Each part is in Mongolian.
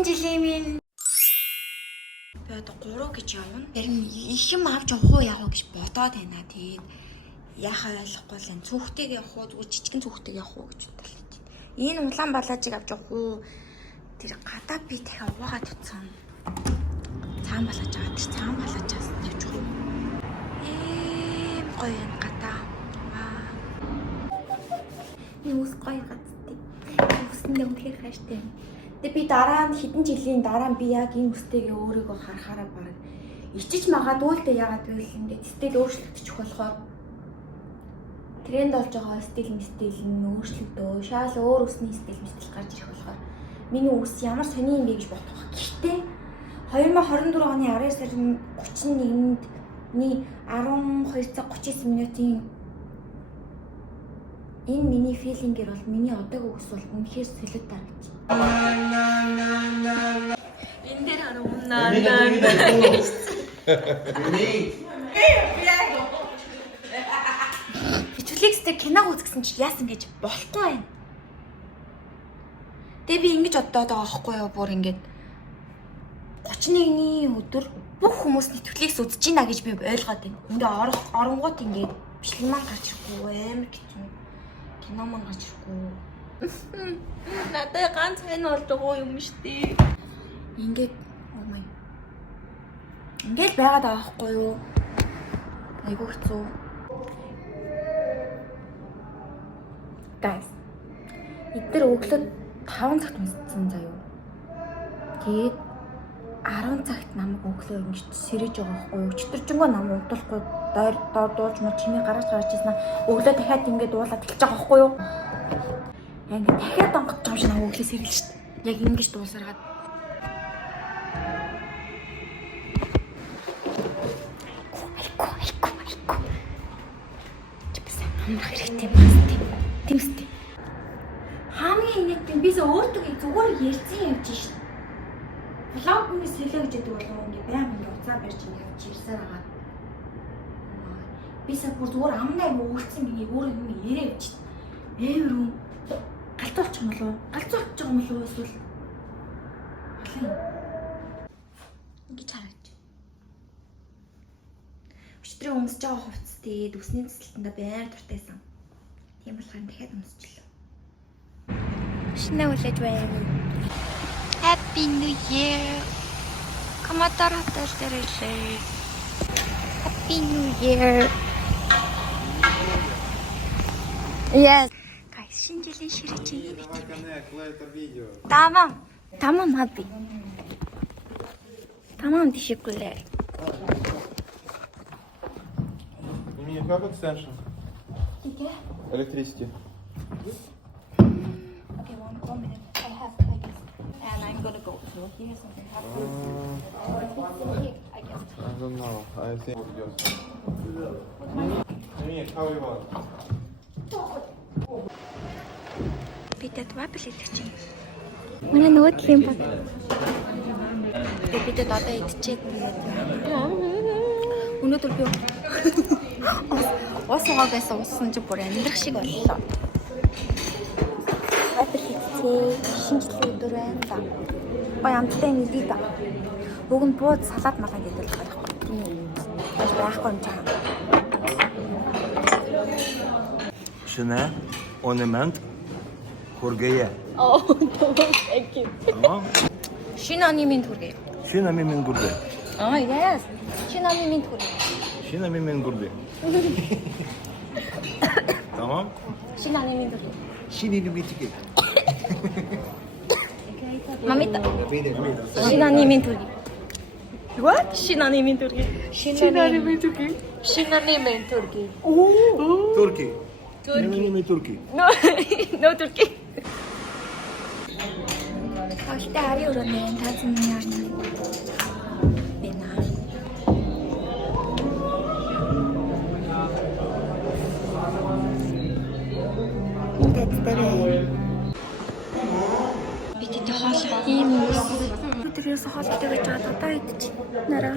Шинэ жилийн минь би одоо 3 гэж явна. Харин их юм авч явах уу яах вэ гэж бодоод байна. Тэгээд яхаа ойлгохгүй л энэ цүнхтэйг явах уу зүгээр жижигэн цүнхтэйг явах уу гэж бодлоо. Энэ улаан балаажийг авч явах уу? Тэр гадаа би дахиад угаагаад утсан. Цаан балааж аваад тэр цаан балаажаас тавьчих уу? Гоё энэ гадаа. Энэ ус гоё гацтай. Усэндээ үнэхээр хайртай юм. Тэгээ би дараа нь хэдэн жилийн дараа би яг энэ үстэйгээ өөрийгөө харахаараа баг ичиж магадгүй л дээ ягаад гэвэл ингээд стил өөрчлөгдөж болохоор тренд болж байгаа стил нь өөрчлөгдөө. Шал өөр үсний стил гарч ирэх болохоор миний үс ямар сони юм бэ гэж бодох. Гэхдээ 2024 оны 19 сарын 31-ний 12 цаг 39 минутын энэ миний филингэр бол миний одоогийн үс бол үнэхээр солиотой гэж. Энэ дээр хараа унаа. Netflix-тэй киног үзсэн чи яасан гэж болохгүй байна. Тэгээ би ингэж бодоод байгаа байхгүй юу? Бүр ингэж 31-ний өдөр бүх хүмүүс Netflix үзэж байна гэж би ойлгоод байна. Үндэ оронгууд ингэж бичлэг маань гарч ирэхгүй амар хэцүү. Кино маань гарч ирэхгүй. Надад ганц хэн болдгоо юм штий. Ингээд ингээд байгаад байгаа байхгүй юу? Айгу хэцүү. Guys. Эдгээр өглөө 5 цагт унтсан заяа. Тэгээд 10 цагт намайг өглөө ингэж сэрэж байгаа байхгүй юу? Чөтөржөнгөө намайг унтуулахгүй доор дуулж мод чимээ гаргаж ирсэн. Өглөө дахиад ингэж дуулаад эхэлж байгаа байхгүй юу? Ингээ дахиад онгоц юм шиг намайг өглөө сэрэлж шít. Яг ингэж дуусаргаад. Айку. Чипсэн амрах хэрэгтэй бас тийм. Тэмстэй. Хамгийн инээдтэй бисээ өөртөө зүгээр ярьсан явж шít. Блогны сэлээ гэж яддаг болов ингээ баян ингээ уцаа барьж явж ирсэн байгаа. Бисээ бүр зүгээр амнаа өгүүлсэн ингээ өөрөө юм яриа явж шít. Эвэр юм. Галзуулчих юм болов? Галзуулчих юм болов эсвэл ингэж хараач. Өчигдрийн өмсөж байгаа хувцас тэгээд үсний цэцлэлтэндээ байр дуртайсан. Тийм болохоор дахиад өмсчлээ. Шинэ үлээж байна. Happy New Year. Каматар хотел дээр ирлээ. Happy New Year. Yes. Шинэ жилийн ширхэг Tamam. Tamam abi. Tamam, teşekkürler. У меня как extension? Electricity. Okay, 1 minute. I have, I guess. And I'm gonna go. So here's something. I guess. I don't know. I think how you want? Бидэд вапл хэлэх чинь. Манай нөгөө юм баг. Бидэд одоо идчихэд тэгээд. Өнөөдөр би ус угаагаас уссан чи бүр амьдрах шиг боллоо. Вапл хийцээ шинэ жилийн өдөр байна. Гоё амттай мэдээ да. Уг нь бууд салаад малаа гэдэг л байхгүй. Тийм байхгүй юм чам. Шинэ орнамент хүргэе. Oh, thank you. Tamam. Шинэ оны минь хүргэе. Шинэ минь хүргэе. Oh, yes. Шинэ оны минь хүргэе. Шинэ минь хүргэе. Tamam. Шинэ оны минь хүргэе. Шинэ минь хүргэе. Мамита. Шинэ оны минь хүргэе. What? Шинэ оны минь хүргэе. Шинэ оны минь хүргэе. Шинэ оны минь хүргэе. Oh. Turkey. Turkey. No Turkey. Хаштай ари өрөөний таазан яарна. Бина. Тэтгэрэй. Бид хоол ийм үс. Өдрөөс хоолтой гэж одоо идэж нараа.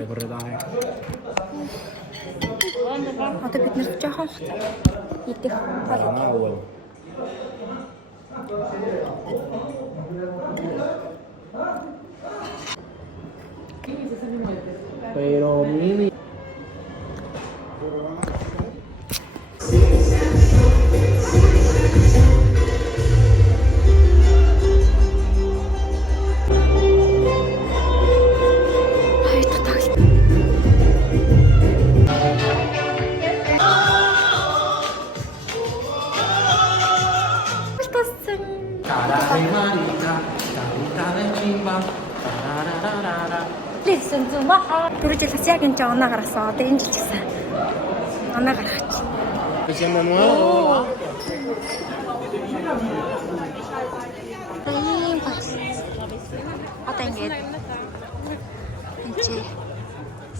Одоо бид нэр жоохон идэх хоол. Pero Mimi. Лисэн зумаа. Түрүү жилээс яг энэ оноо гаргасан. Одоо энэ жил гэсэн. Оноо гаргаж. Одоо ингээд энэ чи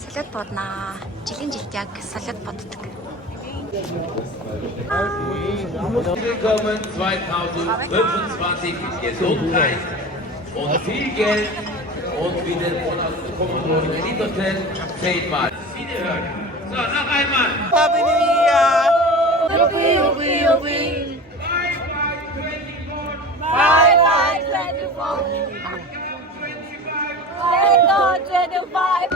салат боднаа. Жилийн жилд яг салат боддог. Willkommen 2025 mit Gesundheit und viel Geld und wieder von Kommunen Hotel 10-mal. Wiederhören. So, noch einmal. Happy New Year! Bye bye 24. 25.